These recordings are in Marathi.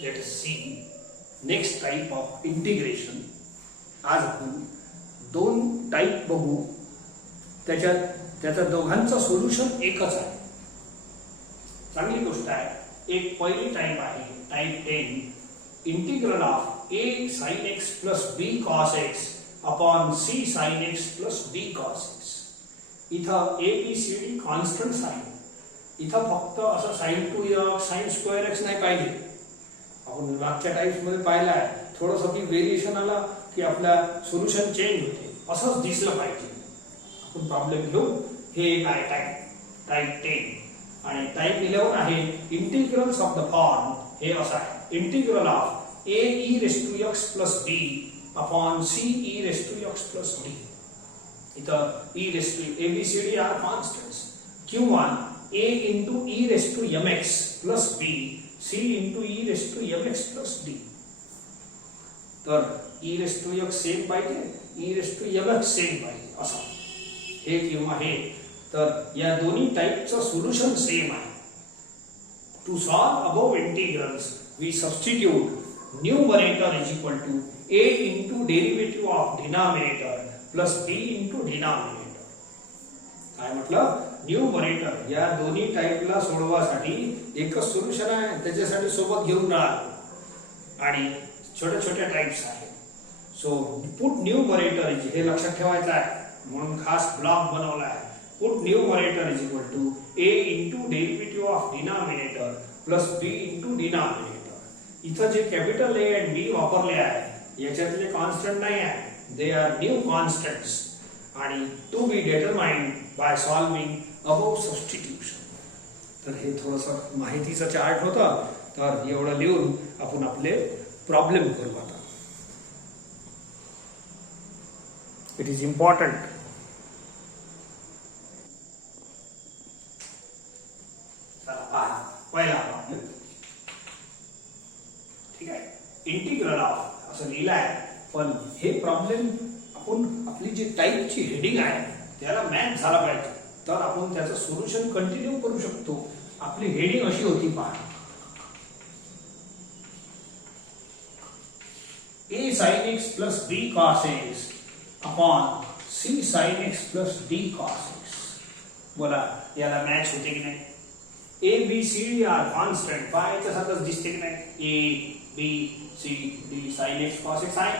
let us see next type of integration. आज आपण दोन टाइप बघू, त्याच्या दोघांचं सोल्युशन एकच आहे. चांगली गोष्ट आहे. एक पहिली टाइप आहे type 10, integral of a sin x plus b cos x upon c sin x plus d cos x. इथं a b c d constants आहे. इथं फक्त असं sin 2x sin square x नाही पाहिजे. आपण मागच्या टाइप्स मध्ये पाहिलं आहे, थोडंसं की व्हेरिएशन आला की आपला सोल्युशन चेंज होते, असंच दिसलं पाहिजे. आपण प्रॉब्लेम घेऊ. हे एक आहे टाइप 10 आणि टाइप 11 आहे इंटिग्रल्स ऑफ द फॉर्म. हे असं आहे integral of a e raised to x plus b upon c e raised to x plus d. इथं e raised to a b c d are constants. q1 a into e raised to mx plus b c into e raised to mx plus d. तर e raised to x same पाहिजे, e raised to mx same पाहिजे असं हे किंवा हे. तर या दोन्ही टाइपचं सोल्युशन सेम आहे. To solve above integrals we substitute numerator is equal to a into derivative of denominator plus b into denominator. काय म्हटलं? न्यूमरेटर या दोन्ही टाइपला सोडवासाठी एकच सोल्युशन आहे, त्याच्यासाठी सोबत घेऊन राहा आणि छोट्या छोट्या टाइप्स आहेत. सो पुट न्यूमरेटर इज, हे लक्षात ठेवायचं आहे म्हणून खास ब्लॉक बनवला आहे. Put numerator is equal to a into derivative of denominator plus b into denominator. इथं जे कॅपिटल A and B वापरले आहे याच्यातले कॉन्स्टंट नाही आहे, दे आर न्यू कॉन्स्टंट्स आणि to be determined by solving above substitution. तर हे थोडंसं माहितीचं चार्ट होता, तर एवढं लिहून आपण आपले प्रॉब्लेम करू. आता इट इज इम्पॉर्टंट. पहिला प्रॉब्लेम ठीक आहे. इंटिग्रल ऑफ असं लिहिलं आहे, पण हे प्रॉब्लेम आपण आपली जी टाइपची हेडिंग आहे त्याला मॅच झाला पाहिजे, तर आपण त्याचं सोल्युशन कंटिन्यू करू शकतो. आपली हेडिंग अशी होती पहा, a sin x plus b cos x upon c sin x plus d cos x. बोला याला मॅच होते की नाही? a b c d are constant, पहा याच्यासारखंच दिसते की नाही? a b c d sin x cos x आहे,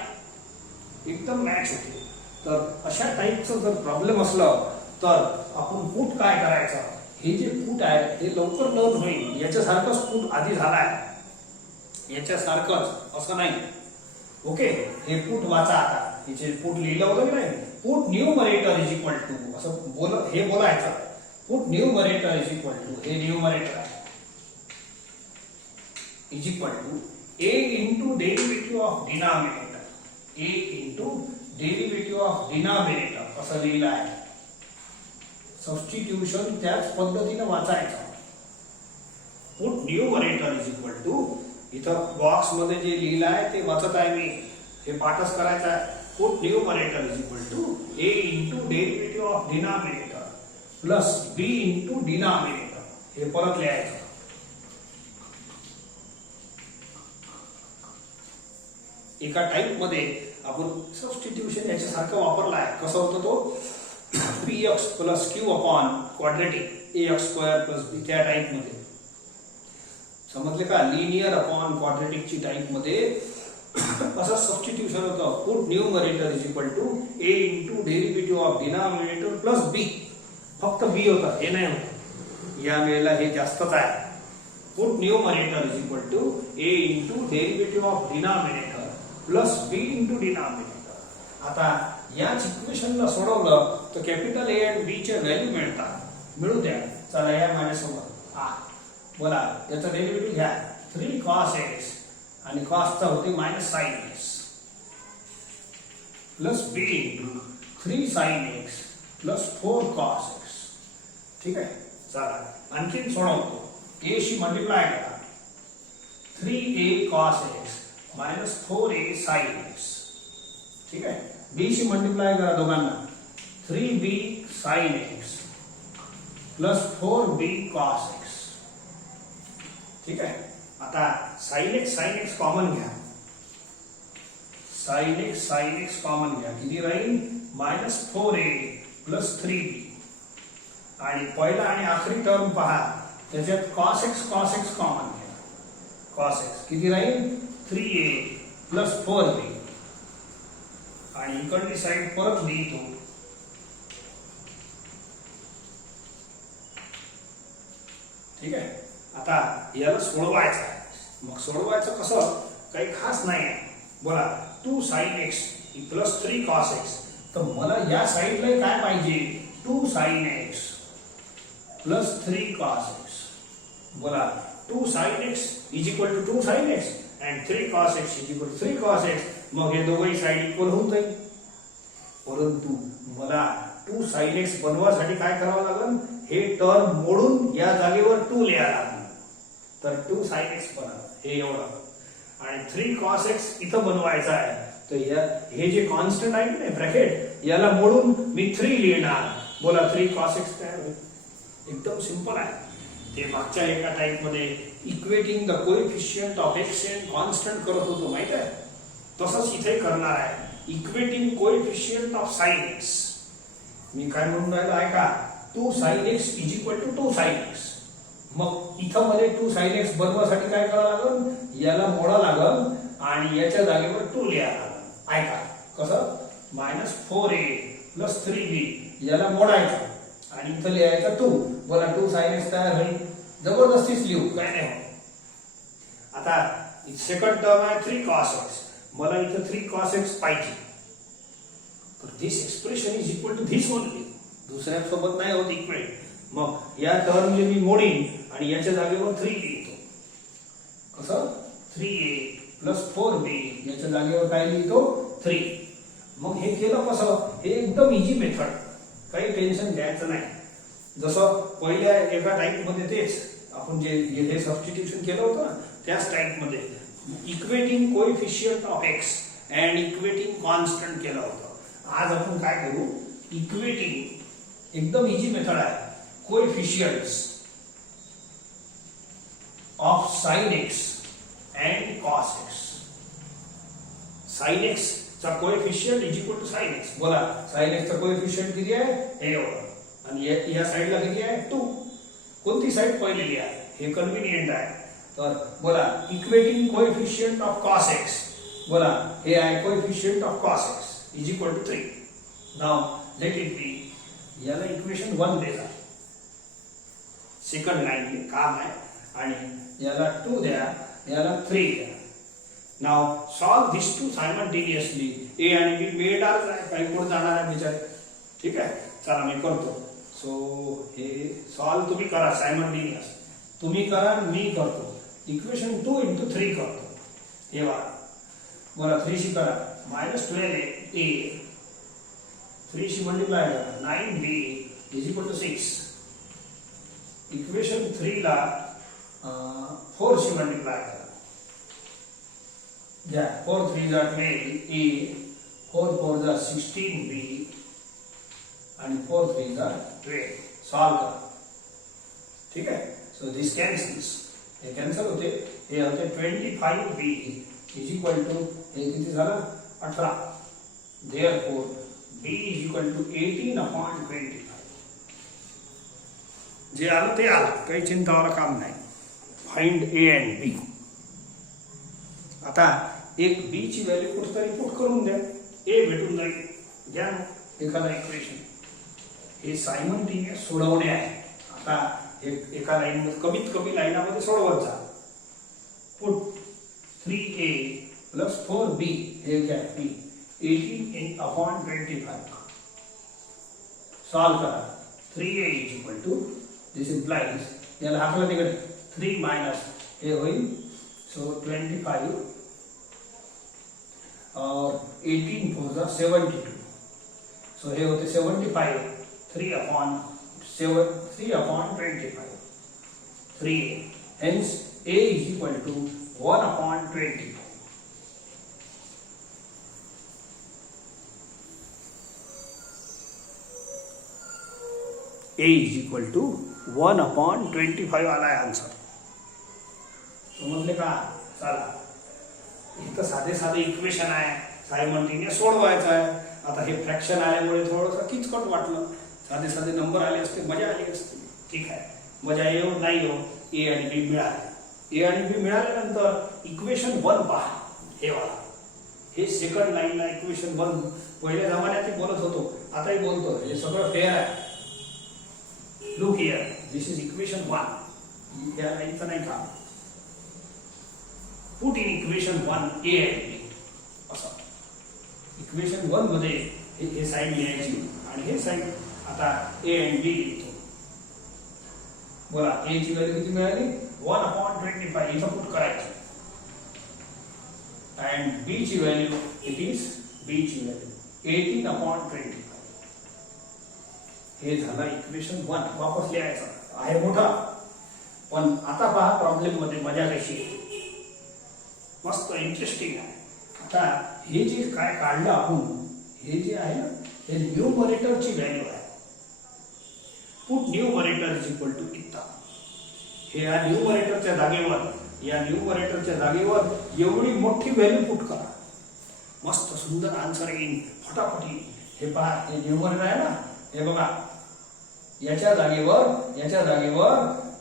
एकदम मॅच होते. तर अशा टाइपचं जर प्रॉब्लेम असलं तर आपण पुट काय करायचं? हे जे पुट आहे हे लवकर लर्न होईल. याच्यासारखंच पुट आधी झालाय, याच्यासारखंच असं नाही. ओके, हे पुट वाचा आता. हे जे पुट लिहिलं होतं की नाही, put numerator is equal to असं हे बोलायचं. Put numerator is equal to, हे न्यूमरेटर आहे, is equal to a into derivative of denominator, a into derivative of denominator असं लिहिलं आहे. सबस्टिट्यूशन त्याच पद्धतीने वाचायचं. Put numerator is equal to, इथं बॉक्स मध्ये जे लिहिलं आहे ते वाचत आहे मी, हे पाठच करायचं आहे. Put numerator is equal to a into derivative of denominator plus b into denominator, हे परत लिहायचं. एका टाइप मध्ये आपण सबस्टिट्यूशन याच्यासारखं वापरलं आहे. कसं होतं तो px plus q upon quadratic ax square plus b, त्या टाइप मध्ये समजले का? लिनियर अपॉन क्वाड्रेटिक ची टाइप मध्ये असं सबस्टिट्यूशन होतं. Put numerator is equal to a into derivative of denominator plus b, फक्त b होता, हे नाही होतं. या वेळेला हे जास्तच आहे. Put numerator is equal to a into derivative of denominator plus b into denominator. आता या इक्वेशनला सोडवलं तर कॅपिटल A आणि B चे व्हॅल्यू मिळतात. मिळू द्या. चला या माझ्यासोबत. बोला याचा डेरिव्हेटिव्ह घ्या. 3 cos x आणि cos चा होते minus sin x plus b into 3 sin x plus 4 cos x. ठीक आहे. चला आणखीन सोडवतो. a शी मल्टिप्लाय करा, 3a cos x minus 4a sin x. ठीक आहे. b शी मल्टिप्लाय करा दोघांना, 3b sin x plus 4b cos x. ठीक आहे. आता sin x कॉमन घ्या, sin x कॉमन घ्या, किती राहील -4a + 3b आणि पहिला आणि आखरी टर्म पहा त्याच्यात cos x कॉमन घ्या, cos x किती राहील 3a + 4b आणि इकडली साइड परत लिहितो, ठीक आहे. आता याला सोडवायचं आहे, मग सोडवायचं कसं, काही खास नाही आहे. बोला 2 sin x + 3 cos x, तर मला या साइडला काय पाहिजे, 2 sin x + 3 cos x. बोला 2 sin x = 2 sin x and 3 cos x = 3 cos x. मग हे दोघंही साइड इक्वल होऊन जाईल. परंतु मला 2 sin x बनवासाठी काय करावं लागेल, हे टर्म मोडून या जागेवर 2 लिहायला लागेल. तर 2 sin x बनवा, हे एवढं. आणि 3 cos x इथं बनवायचं आहे, तर हे जे कॉन्स्टंट आहे ना ब्रॅकेट, याला मोडून मी 3 लिहिणार. बोला 3 cos x तयार होईल. एकदम सिंपल आहे. ते मागच्या एका टाइप मध्ये equating the coefficient of x end constant करत होतो, माहित आहे. तसंच इथे करणार आहे, equating coefficient of sin x. मी काय म्हणून राहिलो ऐका, 2 sin x = 2 sin x. मग इथं मध्ये 2 sin x बनवासाठी काय करावं लागेल, याला मोडा लागेल आणि याच्या जागेवर 2 लिहायला लागेल. ऐका कसं, -4a + 3b याला मोडायचं आणि इथं लिहायचं 2. बोला 2 sin x तयार होईल. जबरदस्तीच लिहू, काय नाही होत. आता सेकंड टर्म आहे 3 cos x, मला इथं 3 cos x पाहिजे. तर दिस एक्सप्रेशन = धिस ओनली, दुसऱ्या सोबत नाही होत इक्वेट. मग या टर्म जे मी मोडीन आणि याच्या जागेवर 3 लिहितो. कसं, 3a + 4b याच्या जागेवर काय लिहितो, 3. मग हे केलं कसं, हे एकदम इझी मेथड, काही टेन्शन घ्यायचं नाही. जसं पहिल्या एका टाइप मध्ये तेच आपण जे हे सबस्टिट्यूशन केलं होतं ना, त्याच टाइप मध्ये equating coefficient of x and equating constant केलं होतं. आज आपण काय करू, इक्वेटिंग एकदम इझी मेथड आहे, coefficients of sin x and cos x. sin x चा कोएफिशिएंट = sin x. बोला sin x चा कोएफिशिएंट किती आहे, हे एवढं, आणि या साइडला किती आहे, 2. कोणती साइड पहिलेली आहे, हे कन्व्हिनियंट आहे. तर बोला equating coefficient of cos x. बोला हे आहे coefficient of cos x = 3. Now let it be, याला इक्वेशन 1 देता, सेकंड लाइन काम आहे, आणि याला 2 द्या, याला 3 द्या. Now solve this two simultaneously. A आणि बी मिळणारच आहे, काही कोण जाणार आहे बिचारे, ठीक आहे. चला मी करतो. सो हे सॉल्व तुम्ही करा सायमल्टेनियस, तुम्ही करा मी करतो. इक्वेशन 2 × 3 करतो. हे बघा, बोला 3 शी करा, -12a 3 शी मल्टिप्लाय करा, 9b = 6. इक्वेशन 3 ला 4 शी मल्टिप्लाय करा. घ्या, 4 3 = 12a, 4 4 = 16b आणि 4 3 = 12. सॉल्व करा, ठीक आहे. सो दिस कॅन्सल्स, हे कॅन्सल होते, हे होते 25b = हे किती झालं, 18. Therefore b = 18/25. जे आलं ते आलं, काही चिंतावाला काम नाही. Find a and b. आता एक b ची व्हॅल्यू कुठेतरी पुट करून द्या, a भेटून जाईल. घ्या एखादा इक्वेशन, हे सायमल्टेनियस सोडवणे आहे. आता एका लाईन मध्ये कमीत कमी लाईनामध्ये सोडवत जा. पुट 3a + 4b हे घ्या, 18/25. सॉल्व करा. 3a = दिस इम्प्लाइज, याला हाकला तिकडे, 3 मायनस हे होईल. सो 25 और 18 4 = 72. सो हे होते 75. 3/25. 3a. Hence a = 1/25. a = 1/25 आला आहे आन्सर. समजले का? चला, इथं साधे साधे इक्वेशन आहे, सायमल्टेनियस सोडवायचं आहे. आता हे फ्रॅक्शन आल्यामुळे थोडंसं किचकट वाटलं, साधे साधे नंबर आले असते मजा आली असते. ठीक आहे, मजा येऊ नाही येऊ, ए आणि बी मिळाले. ए आणि बी मिळाल्यानंतर इक्वेशन 1 पहा, हे वाला, हे सेकंड लाईनला इक्वेशन 1. पहिल्या जमान्यात बोलत होतो, आताही बोलतो, हे सगळं फेअर आहे. Look here, this is equation 1. या लाईनचं नाही का? पुट इन इक्वेशन 1 ए आणि बी असं. इक्वेशन 1 मध्ये हे साईड लिहायची आणि हे साईड आता ए आणि बी लिहितो. बोला, ए ची व्हॅल्यू किती मिळाली? 1/25. इथं पुट करायची. अँड बी ची व्हॅल्यू, इट इज बी ची व्हॅल्यू 18/25. हे झालं इक्वेशन 1. वापस लिहायचं आहे मोठा, पण आता पहा प्रॉब्लेम मध्ये मजा कशी आहे, मस्त इंटरेस्टिंग आहे. आता हे जे काय काढलं आपण, हे जे आहे ना, हे न्यूमरेटरची व्हॅल्यू आहे. Put numerator is equal to इतका. हे या न्यूमरेटरच्या जागेवर, या न्यूमरेटरच्या जागेवर एवढी मोठी व्हॅल्यू पुट करा, मस्त सुंदर आन्सर येईल फटाफटी. हे पहा, हे न्यूमरेटर आहे ना, हे बघा, याच्या जागेवर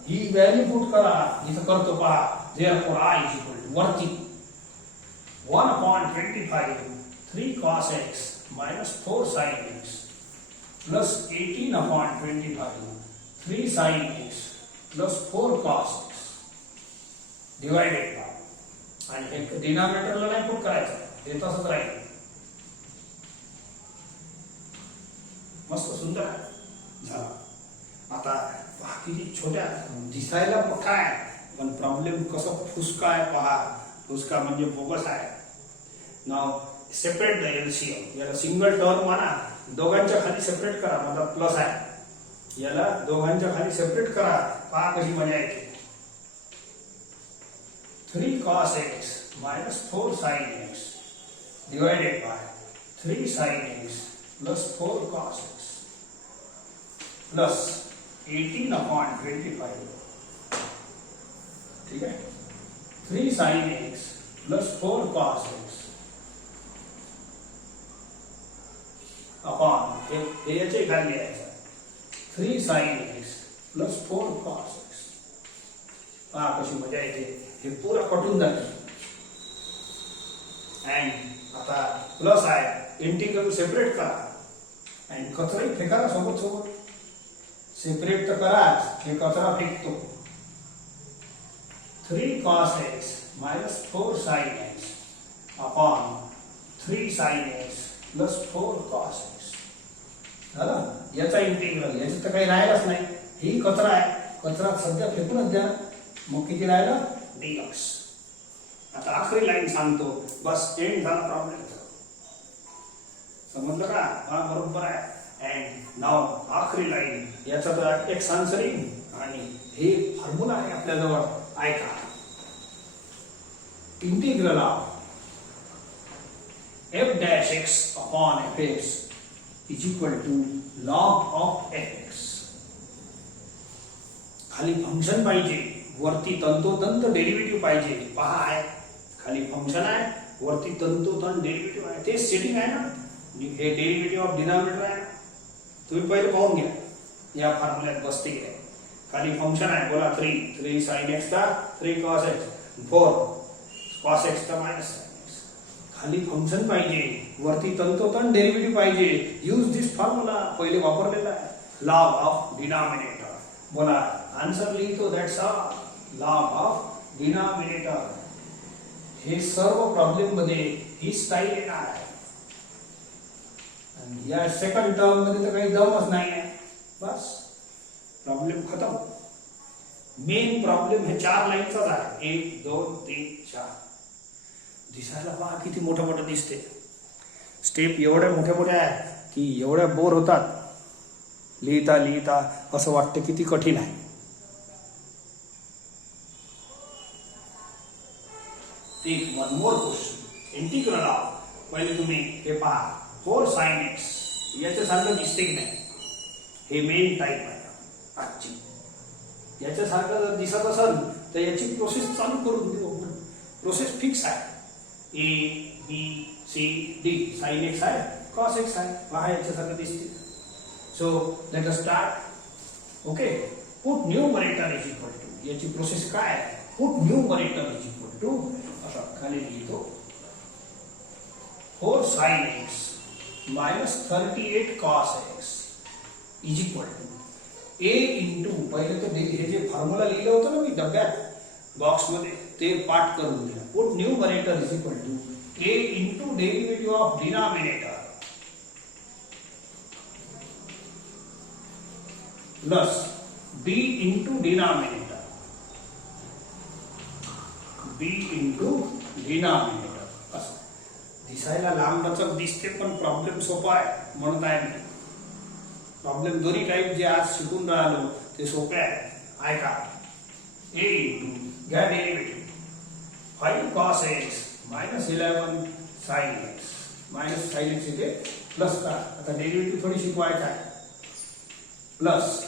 ही व्हॅल्यू पुट करा. इथं करतो पहा, therefore I is equal to वरती 1/25 3 cos x minus 4 sin x plus 18/25 3 sin x plus 4 cos x divided by, आणि हे डिनॉमिनेटरला नाही पुट करायचं, हे तसंच राहील. मस्त सुंदर झाला. आता किती छोट्या, दिसायला मोठा आहे, पण प्रॉब्लेम कसं फुसका आहे पहा. फुसका म्हणजे बोगस आहे. नाव सेपरेट द एलसीएम. याला सिंगल टर्म म्हणा, दोघांच्या खाली सेपरेट करा, मतलब प्लस आहे, याला दोघांच्या खाली सेपरेट करा. पहा कशी मजा येते. 3 cos x minus 4 sin x divided by 3 sin x plus 4 cos x plus 18/25. ठीक है, 3 sin x plus 4 cos x upon हे याचे खाली लिहायचं 3 sin x plus 4 cos x. पहा कशी मजा येते, हे पुरा कटून जाते. अँड आता प्लस आहे, इंटिग्रल सेपरेट करा आणि कचराही फेका ना सोबत सोबत. सेपरेट तर कराच, हे कचरा फेकतो. 3 cos x minus 4 sin x upon 3 sin x plus 4 cos x. झालं, याचा इंटिग्रल, याचं तर काही राहिलंच नाही. ही कचरा आहे, कचरा सध्या फेकूनच द्या. मग किती राहिलं? dx. आता आखरी लाईन सांगतो, बस एंड झाला प्रॉब्लेम. समजलं का? हा बरोबर आहे. अँड नाव आखरी लाईन, याचा तर एक्स आन्सर येईल आणि हे फॉर्म्युला आहे आपल्याजवळ, ऐका. Integral of f' upon fx is equal to log of fx. खाली फंक्शन पाहिजे, वरती तंतोतंत डेरिव्हेटिव्ह पाहिजे. पहा आहे, खाली फंक्शन आहे, वरती तंतोतंत डेरिव्हेटिव्ह आहे. ते सेटिंग आहे ना, हे डेरिव्हेटिव्ह ऑफ डिनॉमिनेटर आहे. तुम्ही पहिले पाहून घ्या, या फॉर्म्युल्यात बसते की नाही. खाली फंक्शन आहे, बोला 3 sin x चा 3 cos x 4 cos x चा मायनस sin x. खाली फंक्शन पाहिजे, वरती तंतोतंत डेरिव्हेटिव्ह पाहिजे. यूज दिस फॉर्म्युला, पहिले वापरलेला आहे, लॉग ऑफ डिनॉमिनेटर. बोला आन्सर लिहितो, that's all, log of denominator. हे सर्व प्रॉब्लेम मध्ये ही स्टाईल येणार आहे. या सेकंड टर्म मध्ये तर काही दमच नाही आहे. बस प्रॉब्लेम खतम. मेन प्रॉब्लेम हे 4 लाईनचाच आहे, 1 2 3 4. दिसायला पहा किती मोठं मोठं दिसते. स्टेप एवढ्या मोठ्या मोठ्या आहे की एवढ्या बोर होतात लिहिता लिहिता, असं वाटतं किती कठीण आहे. Take one more question. Integral of, पहिले तुम्ही हे पहा, 4 sin x याच्यासारखं दिसते की नाही. हे मेन टाईप आहे आजची. याच्यासारखं जर दिसत असेल तर याची प्रोसेस चालू करून देऊ आपण. प्रोसेस फिक्स आहे. A B C D. Sine x आहे, कॉस एक्स आहे, पहा याच्यासारखं दिसते. So let us start. Okay, put numerator is equal to, याची प्रोसेस काय आहे, put numerator is equal to असा खाली लिहितो 4 sin x minus 38 cos x is equal to A into, पहिले तर हे जे फॉर्म्युला लिहिलं होतं ना मी डब्यात बॉक्स मध्ये, ते पाठ करून दिला. Put numerator is equal to A into derivative of denominator plus B into denominator, B into denominator. असं दिसायला लांबलचक दिसते, पण प्रॉब्लेम सोपा आहे म्हणत आहे मी. प्रॉब्लेम दोन्ही टाईप जे आज शिकून राहिलो ते सोपे आहे. ऐका, ए इंटू घ्या derivative 5 cos x minus 11 sin x minus sin x इथे प्लस का, आता डेरिवेटिव्ह थोडी शिकवायचा आहे. Plus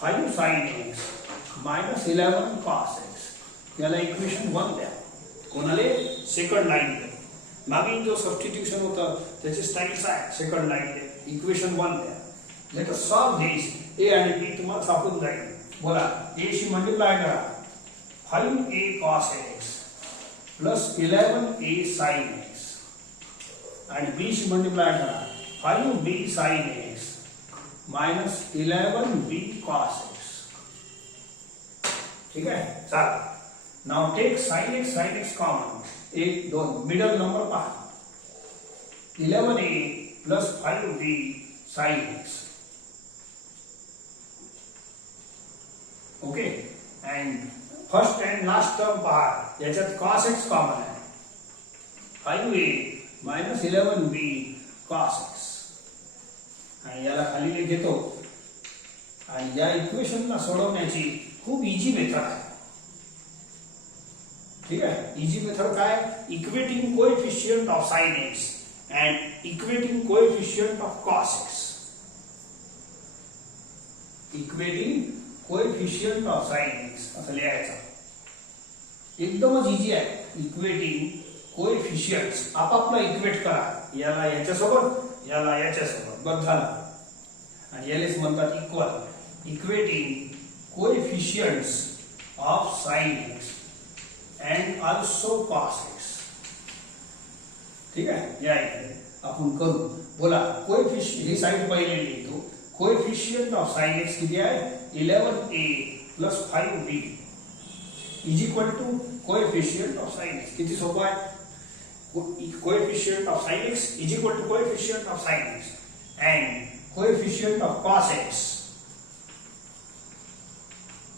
5 sin x minus 11 cos x, याला इक्वेशन 1 द्या. कोणाले, सेकंड लाईन. मागील जो सबस्टिट्यूशन होता त्याची स्टाईल्स आहे सेकंड लाईन. इक्वेशन 1 द्या. लेट अस सॉल्व दिस. ए आणि बी तुम्हाला सापडून जाईल. बोला, ए शी मल्टिप्लाय करा 5a cos x plus 11a sin x, आणि बी शी मल्टिप्लाय करा 5b sin x minus 11b cos x. ठीक आहे, चला. Now take sin x common. 1 2 middle number पहा. 11a plus 5b sin x. Okay, and first and last term पहा, याच्यात cos x कॉमन आहे. 5a minus 11b cos x, आणि याला खाली घेतो. आणि या इक्वेशनला सोडवण्याची खूप इझी मेथड आहे. ठीक आहे, इझी मेथड काय, equating coefficient of sin x and equating coefficient of cos x. Equating coefficient of sin x असं लिहायचं. एकदमच इझी आहे. इक्वेटिंग कोएफिशिएंट्स आपापला इक्वेट करा. याला याच्यासोबत, याला याच्यासोबत, बस झालं. आणि यालाच म्हणतात equal. Equating coefficients of sin x and also cos x. ठीक आहे, या इथे आपण करू. बोला, कोएफिशिएंट ही साइड पहिले लिहितो. कोएफिशिएंट ऑफ sin x किती आहे, 11a plus 5b is equal to coefficient of sin x. किती सोपं आहे. Coefficient of sin x is equal to coefficient of sin x and coefficient of cos x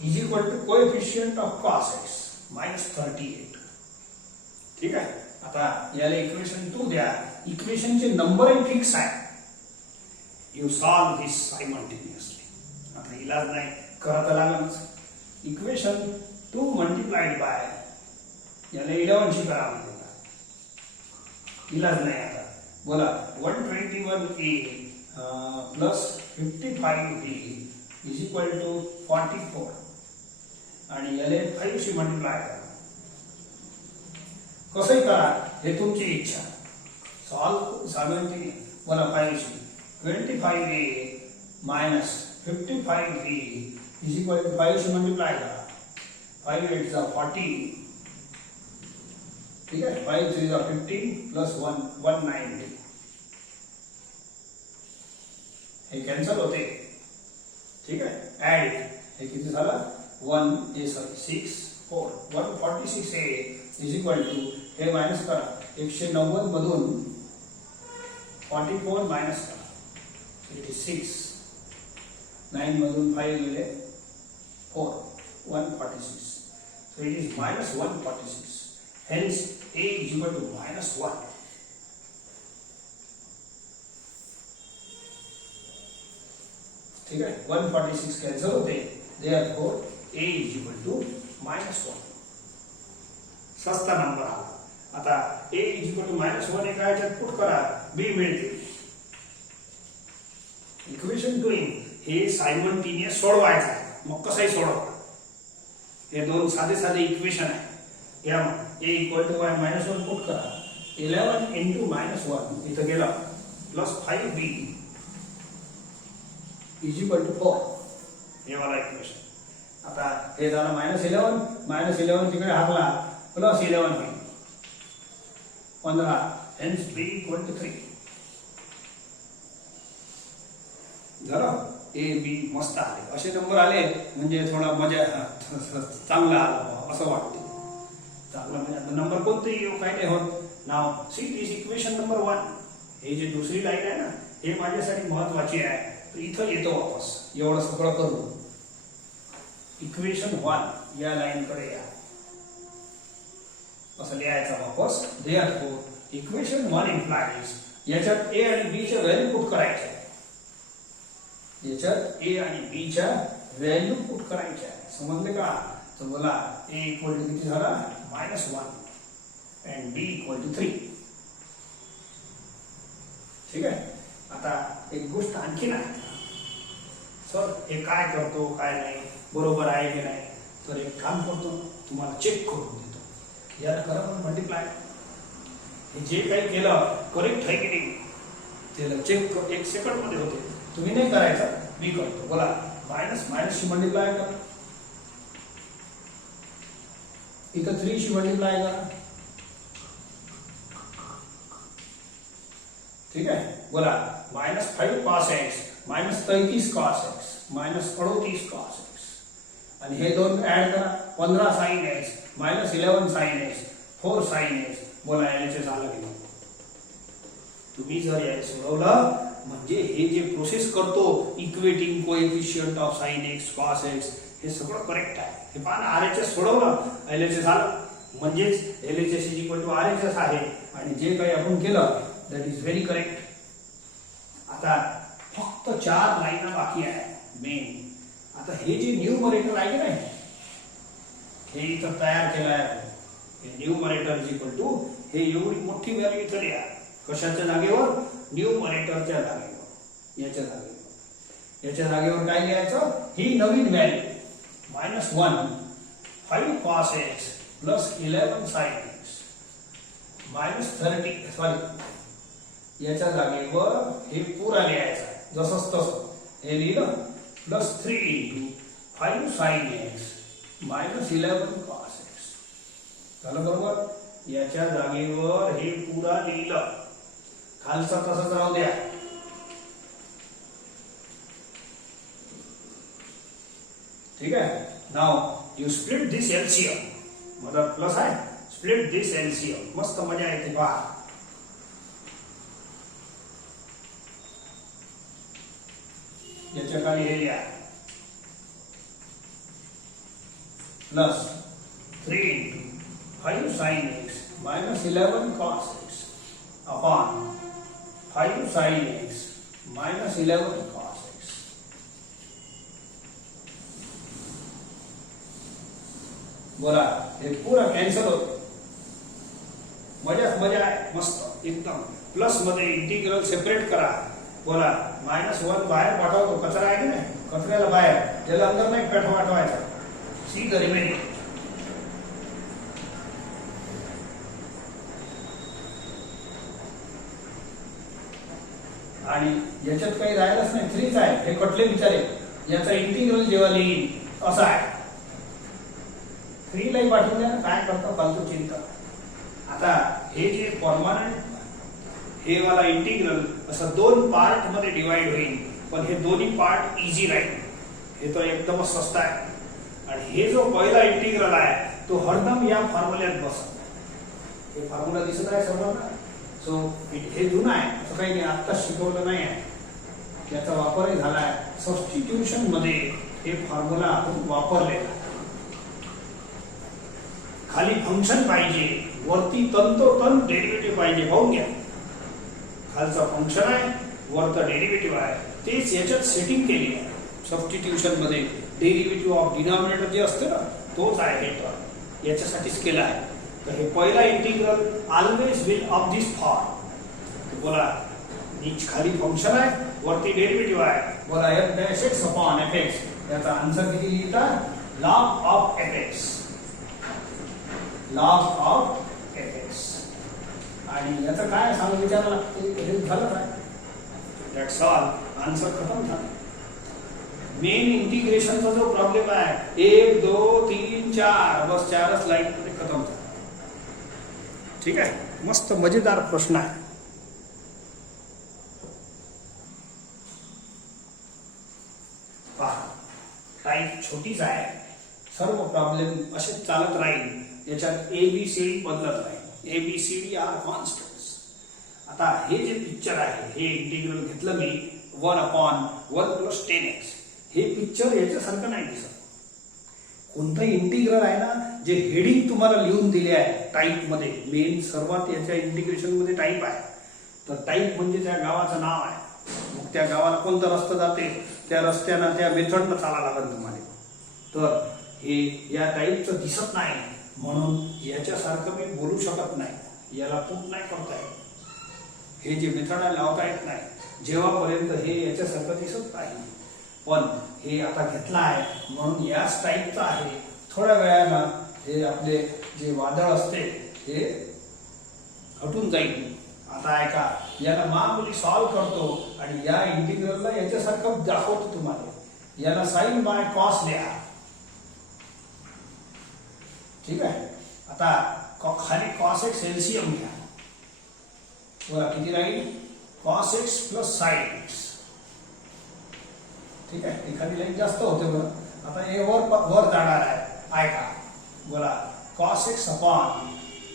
is equal to coefficient of cos x minus 38. ठीक आहे, आता याला इक्वेशन 2 द्या. इक्वेशनचे नंबरही फिक्स आहे. You solve this simultaneously. आता इलाज नाही, करत लागेलच. इक्वेशन 2 मल्टिप्लाइड बाय, याला 11 शी करा म्हणजे इलाज नाही. आता बोला, 121a plus 55b is equal to 44, आणि याला 5 शी मल्टिप्लाय करा. कसंही करा, हे तुमची इच्छा. Solve simultaneous. बोला, 5 शी 25a minus 55b is equal to 5 शी मल्टिप्लाय करा. 5 8 जा 40. ठीक आहे, 5 3 जा 15 प्लस 1 190. हे कॅन्सल होते. ठीक आहे, ऍड हे किती झालं, 6 4 146a इज इक्वल टू, हे मायनस करा 190 मधून 44 मायनस करा, 86. 9 मधून 5 गेले 4 146. So it is minus 146. Hence a is equal to minus 1. ठीक है, 146 कैंसिल होते, therefore a is equal to minus 1. सस्ता नंबर आला. आता a is equal to minus 1 एका याच्यात पुट करा, b मिळते. इक्वेशन 2 हे सायमल्टेनियस सोडवायचं आहे. मग कसंही सोडवा. हे दोन साधे साधे इक्वेशन आहे. या a equal to y minus 1 put करा. 11 इंटू मायनस 1 इथं गेला plus 5b is equal to 4. हे वाला इक्वेशन. आता हे झालं -11 तिकडे हाकला प्लस 11 होईल 15. हेन्स b इक्वल टू 3 झालं. ए बी मस्त आले. असे नंबर आले म्हणजे थोडा मजा चांगला आला असं वाटते. चांगला म्हणजे नंबर कोणतेही येऊ काय नाही होत. नाव सी दिस इक्वेशन नंबर 1. हे जे दुसरी लाईन आहे ना हे माझ्यासाठी महत्वाची आहे. तर इथं येतो वापस एवढं सगळं करू. इक्वेशन 1 या लाईन कडे या असं लिहायचं वापस. देअरफॉर इक्वेशन 1 इम्प्लाइज याच्यात ए आणि बी च्या व्हॅल्यू पुट करायच्या. याच्यात ए आणि बी च्या व्हॅल्यू पुट करायच्या. समजले का? तर बोला ए इक्वल टू किती झाला -1 and b इक्वल टू 3. ठीक आहे. आता एक गोष्ट आणखी आहे. सर हे काय करतो काय नाही बरोबर आहे की नाही. तर एक काम करतो तुम्हाला चेक करून देतो. याला करा पण मल्टिप्लाय. हे जे काही केलं करेक्ट आहे की नाही त्याला चेक 1 सेकंड मध्ये होते. तुम्ही नाही करायचं मी करतो. बोला मायनस मायनस शी मल्टिप्लाय करा. इथं 3 शी मल्टिप्लाय करा. ठीक आहे. बोला -5 cos x -33 cos x -38 cos x आणि हे दोन ऍड करा. 15 sin x -11 sin x 4 sin x. बोला याचे झालं की तुम्ही जर याला सोडवलं म्हणजे हे जे प्रोसेस करतो equating coefficient of sin x cos x हे सगळं करेक्ट आहे. हे पाहा RHS सोडवलं LHS झालं म्हणजेच LHS is equal to RHS आहे. आणि जे काही आपण केलं दॅट इज व्हेरी करेक्ट. आता फक्त 4 लाईन बाकी आहे मेन. आता हे जे न्यूमरेटर आहे की नाही हे इथं तयार केलं आहे. हे न्यूमरेटर इज इक्वल टू हे एवढी मोठी व्हॅल्यू इथं लिहा. कशाच्या जागेवर? न्यूमरेटरच्या जागेवर. याच्या जागेवर काय लिहायचं? ही नवीन value -1 5 cos x plus 11 sin x -30 sorry याच्या जागेवर हे पुरा लिहायचं जसंच तसं. हे लिहिलं plus 3 into 5 sin x -11 cos x. झालं बरोबर. याच्या जागेवर हे पुरा लिहिलं. खालचं तसंच राहू द्या. ठीक आहे. Now you split this LCM. मतलब प्लस आहे स्प्लिट दिस एलसीएम. मस्त मजा येते पहा. याच्या खाली हे लिहा plus 3 into 5 sin x -11 cos x upon 5 sin x -11 cos x. बोला हे पूरा कॅन्सल होतो. मजा आहे मस्त एकदम. प्लस मध्ये इंटिग्रल सेपरेट करा. बोला -1 बाहेर पाठवतो. कचरा आहे की नाही कचऱ्याला बाहेर त्याला अंदर नाही पाठवायचा. See the remaining. आणि याच्यात काही राहिलंच नाही 3च आहे. हे कटले विचारे. याचा इंटिग्रल जेव्हा लिहिल असा आहे 3 ला पाठवून द्या. काय करता फालतू चिंता. आता हे जे परमनंट हे वाला इंटिग्रल असं 2 पार्ट मध्ये डिवाइड होईल. पण हे दोन्ही पार्ट इझी राहील. हे तर एकदमच स्वस्त आहे. आणि हे जो पहिला इंटिग्रल आहे तो हरदम या फॉर्म्युल्यात बसतो. हे फॉर्म्युला दिसत आहे समोर ना. सो हे जुनं आहे असं काही नाही. आत्ता शिकवलं नाही आहे. याचा वापरही झाला आहे. सबस्टिट्यूशन मध्ये हे फॉर्म्युला आपण वापरलेला. खाली फंक्शन पाहिजे वरती तंतोतंत डेरिव्हेटिव्ह पाहिजे. पाहून घ्या. खालचा फंक्शन आहे वरचा डेरिव्हेटिव्ह आहे. तेच याच्यात सेटिंग केली आहे. सबस्टिट्यूशन मध्ये डेरिव्हेटिव्ह ऑफ डिनॉमिनेटर जे असते ना तोच आहे हे टर्म. याच्यासाठीच केला आहे. तर हे पहिला integral always will of this form. बोला नीच खाली फंक्शन आहे वरती डेरिव्हेटिव्ह आहे. बोला f' x अपॉन fx. याचा आन्सर किती लिहिता log of fx, log of fx. आणि याचं काय सांगू विचारायला लागते, हे झालं काय, दॅट्स ऑल, आन्सर खतम झाला. मेन इंटिग्रेशनचा जो प्रॉब्लेम आहे 1 2 3 4 बस 4च लाईन मध्ये खतम झाला. ठीक आहे, मस्त मजेदार प्रश्न आहे. पहा, टाईप छोटीच आहे, सर्व प्रॉब्लेम असेच चालत राहील, याच्यात ABCD बदलत राहील. ABCD are constants. आता हे जे पिक्चर आहे, हे इंटिग्रल घेतलं मी 1/1 + 10x. हे पिक्चर याच्यासारखं नाही दिसत. कोणतं इंटिग्रल आहे ना, जे हेडिंग तुम्हाला लिहून दिले आहे टाईप मध्ये, मेन सर्वात याच्या इंटिग्रेशन मध्ये टाईप आहे. तर टाईप म्हणजे त्या गावाचं नाव आहे. मग त्या गावाला कोणता रस्ता जाते, त्या रस्त्यानं त्या मेथडनं चाला लागेल तुम्हाला. तर हे या टाईपचं दिसत नाही, म्हणून याच्यासारखं मी बोलू शकत नाही, याला पुट नाही करता येत. हे जे मेथड आहे लावता येत नाही जेव्हापर्यंत हे याच्यासारखं दिसत नाही. पण हे आता घेतलं आहे म्हणून याच टाईपचं आहे. थोड्या वेळानं हे आपले जे वादळ असते हे हटून जाईल. आता ऐका, याला मामूली सॉल्व करतो आणि या इंटिग्रलला याच्यासारखं दाखवतो तुम्हाला. याला साइन बाय कॉस लिहा. ठीक आहे, आता खाली कॉस एक्स एलसीएम घ्या. बघा किती राहील, cos x plus sine x. ठीक आहे, एखादी लाईन जास्त होते बरं. आता हे वर जाणार आहे, ऐका. बोला cos x upon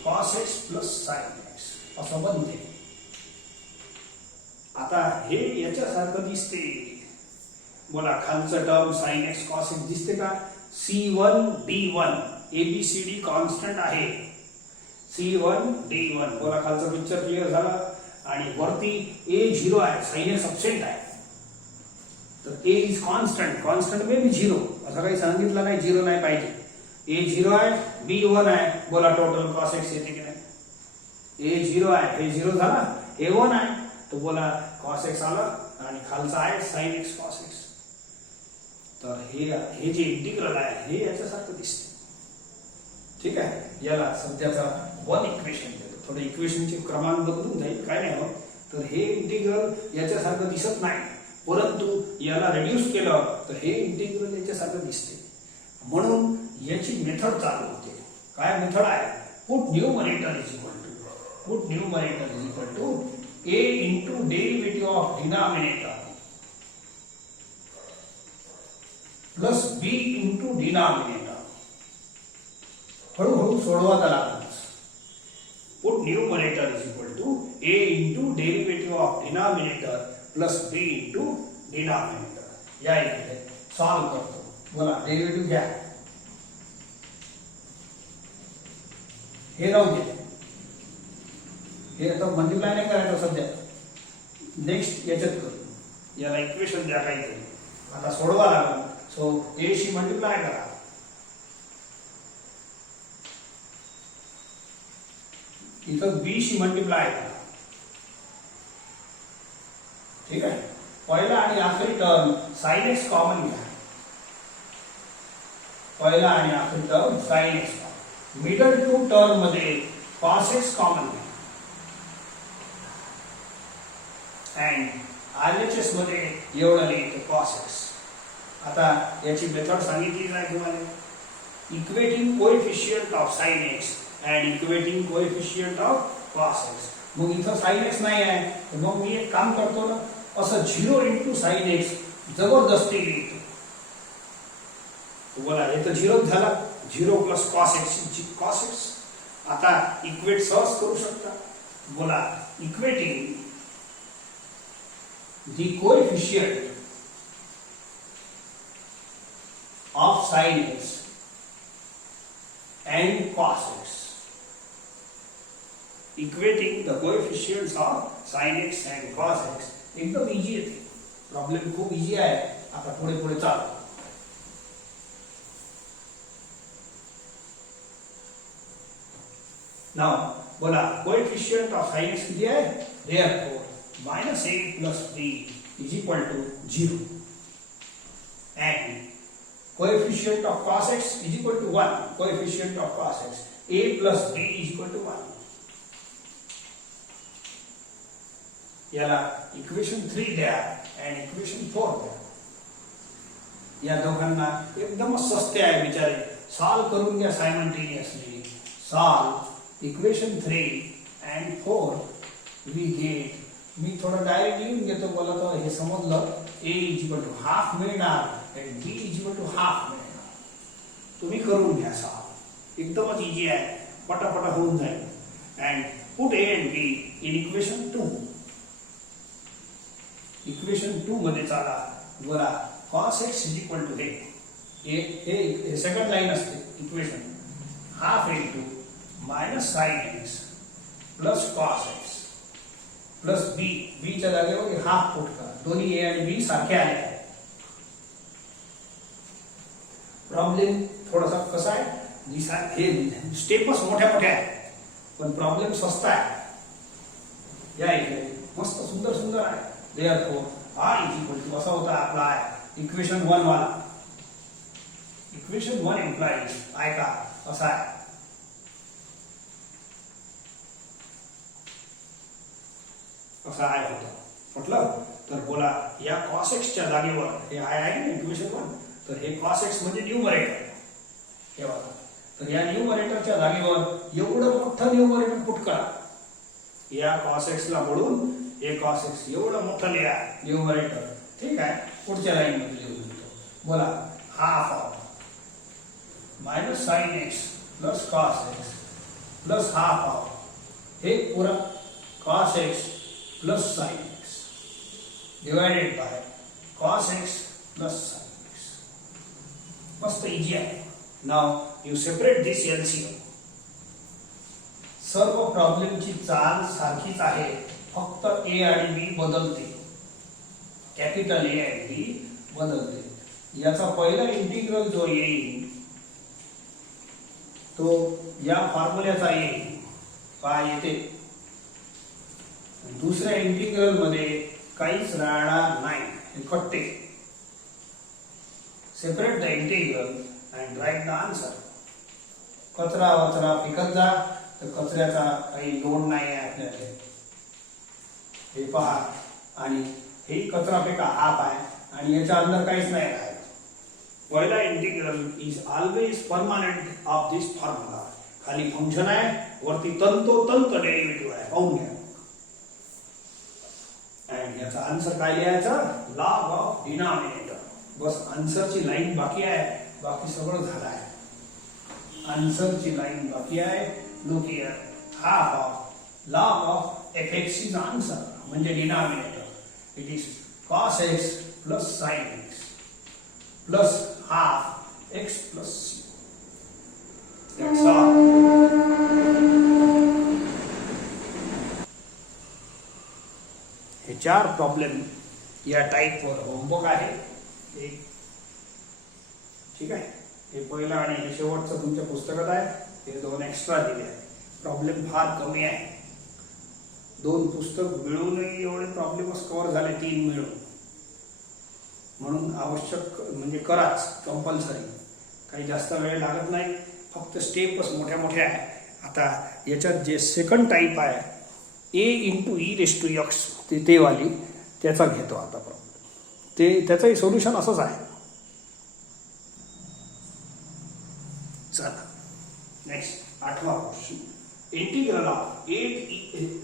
cos x plus sine x असं बनते. आता हे याच्यासारखं दिसते. बोला खालचं term sine x cos x दिसते का. C1 D1 ABCD कॉन्स्टंट आहे. C1 D1. बोला खालचं पिक्चर क्लिअर झालं. आणि वरती A0 आहे, साइन एक्स अब्सेंट आहे. तर A is constant, constant may be 0 असं काही सांगितलं नाही, 0 नाही पाहिजे. A0 आहे, B1 आहे. बोला टोटल कॉस एक्स येते की नाही. A0 आहे, हे 0 झाला, हे 1 आहे, तर बोला कॉस एक्स आला आणि खालचा आहे साइन एक्स कॉस एक्स. तर हे जे इंटिग्रल आहे हे याच्यासारखं दिसते. ठीक आहे, याला सध्याचा 1 इक्वेशन देतो. थोडं इक्वेशनचे क्रमांक बदलून जाईल, काय नाही होत. तर हे इंटिग्रल याच्यासारखं दिसत नाही, परंतु याला रिड्यूस केलं तर हे इंटिग्रल याच्यासारखं दिसते. म्हणून याची मेथड चालू होते. काय मेथड आहे, put numerator is equal to a into derivative of denominator plus b into denominator. हळूहळू सोडवा त्याला. Put numerator is equal to a into derivative of denominator plus b into denominator. या इथे सॉल्व करतो. बोला डेरिव्हेटिव्ह घ्या. हे राहू दे, हे आता मल्टिप्लाय नाही करायचं सध्या. नेक्स्ट याच्यात करू. याला इक्वेशन द्या काहीतरी. आता सोडवा लागला. सो ए शी मल्टिप्लाय करा. इथं बी शी मल्टिप्लाय करा. ठीक आहे, पहिला आणि आखरी टर्म साइन एक्स कॉमन घ्या. पहिला आणि आखरी term sine x common. Middle two term मध्ये कॉस एक्स कॉमन घ्या. अँड RHS मध्ये एवढं लिहितो कॉस एक्स. आता याची मेथड सांगितली आहे तुम्हाला. Equating coefficient of sine x and equating coefficient of cos x. मग इथं साइन एक्स नाही आहे, तर मग मी एक काम करतो ना, असं 0 into साइन एक्स जबरदस्ती लिहितो. बोला हे तर 0 झाला. 0 प्लस कॉस एक्स. आता इक्वेट सहज करू शकता. बोला equating the coefficient of sin x and cos x. Equating the coefficients of sin x and cos x एकदम इजी आहे. प्रॉब्लेम खूप इजी आहे. आता पुढे पुढे चालू. नाउ बोला coefficient of sin x किती आहे. therefore minus a plus b is equal to 0 and coefficient of cos x is equal to 1, coefficient of cos x, a plus b is equal to 1. याला इक्वेशन 3 द्या आणि इक्वेशन 4 द्या. या दोघांना एकदम सस्ते आहे बिचारे, सॉल्व करून घ्या simultaneously. Solve equation 3 and 4 we get. मी थोडं डायरेक्ट लिहून घेतो, मला तर हे समजलं. a is equal to half मिळणार and b is equal to half मिळणार. तुम्ही करून घ्या सॉल्व, एकदमच इजी आहे, पटापटा होऊन जाईल. and put a and b in equation 2. Equation 2 मध्ये चला बरा cos x is equal to हे सेकंड लाइन असते equation, half into minus sin x plus cos x plus b, b च्या जागेवर हाफ पुट करा. दोन्ही a आणि b सारखे आले आहेत. प्रॉब्लेम थोडासा कसा आहे, हे स्टेपच मोठ्या मोठ्या आहेत, पण प्रॉब्लेम सस्ता आहे. या इकडे मस्त सुंदर सुंदर आहे. Therefore, r is equal to असा होता आपला इक्वेशन 1 वाला. इक्वेशन 1 implies I का असा आहे. असा आहे होता म्हटलं. तर बोला या cos x च्या जागेवर हे आहे ना इक्वेशन 1, तर हे cos x म्हणजे न्यूमरेटर. हे बघा, तर या न्यूमरेटरच्या जागेवर एवढं मोठं न्यूमरेटर पुट करा. या cos x ला मोडून हे cos x एवढं मोठं लिहा न्यूमरेटर. ठीक आहे, पुढच्या लाइन मध्ये लिहू शकतो. बोला half of minus sin x plus cos x plus half of हे पूरा cos x plus sin x divided by cos x plus sin x. मस्त इजी आहे. Now you separate this LCM. सर्व प्रॉब्लेमची चाल सारखीच आहे, फक्त a आणि b बदलते. कॅपिटल A आणि B बदलते. याचा पहिला इंटिग्रल जो येईल तो या फॉर्म्युल्याचा येईल, काय येते. दुसऱ्या इंटिग्रल मध्ये काहीच राहणार नाही, हे कट्टे. Separate the integral and write the answer. कचरा वचरा फेकत जा, तर कचऱ्याचा काही लोड नाही आहे आपल्याकडे. हे पहा, आणि हे कचरा फेका हाफ आहे आणि याच्या अंदर काहीच नाही राहत. पहिला integral is always permanent of this formula. खाली फंक्शन आहे, वरती तंतोतंत डेरिव्हेटिव्ह आहे, पाहून घ्या. आणि याचा आन्सर काय लिहायचा, लॉग ऑफ डिनॉमिनेटर. बस आन्सरची लाईन बाकी आहे, बाकी सगळं झालं आहे. आन्सरची लाईन बाकी आहे. Look here, half of log of fx is answer, म्हणजे denominator. It is cos x plus sin x plus half x plus c. That's all. हे 4 प्रॉब्लेम या टाइपवर होमवर्क आहे. ठीक आहे, हे पहिला आणि हे शेवटचं तुमच्या पुस्तकात आहे. हे 2 एक्स्ट्रा दिले आहे. प्रॉब्लेम फार कमी आहे. 2 पुस्तक मिळूनही एवढे प्रॉब्लेम्स कव्हर झाले, 3 मिळून. म्हणून आवश्यक म्हणजे कराच, कंपल्सरी. काही जास्त वेळ लागत नाही, फक्त स्टेपच मोठ्या मोठ्या आहे. आता याच्यात जे सेकंड टाइप आहे a into e raise to x, ते वाली त्याचा घेतो आता प्रॉब्लेम. त्याचंही सोल्युशन असंच आहे. चला नेक्स्ट 8वा question. Integral of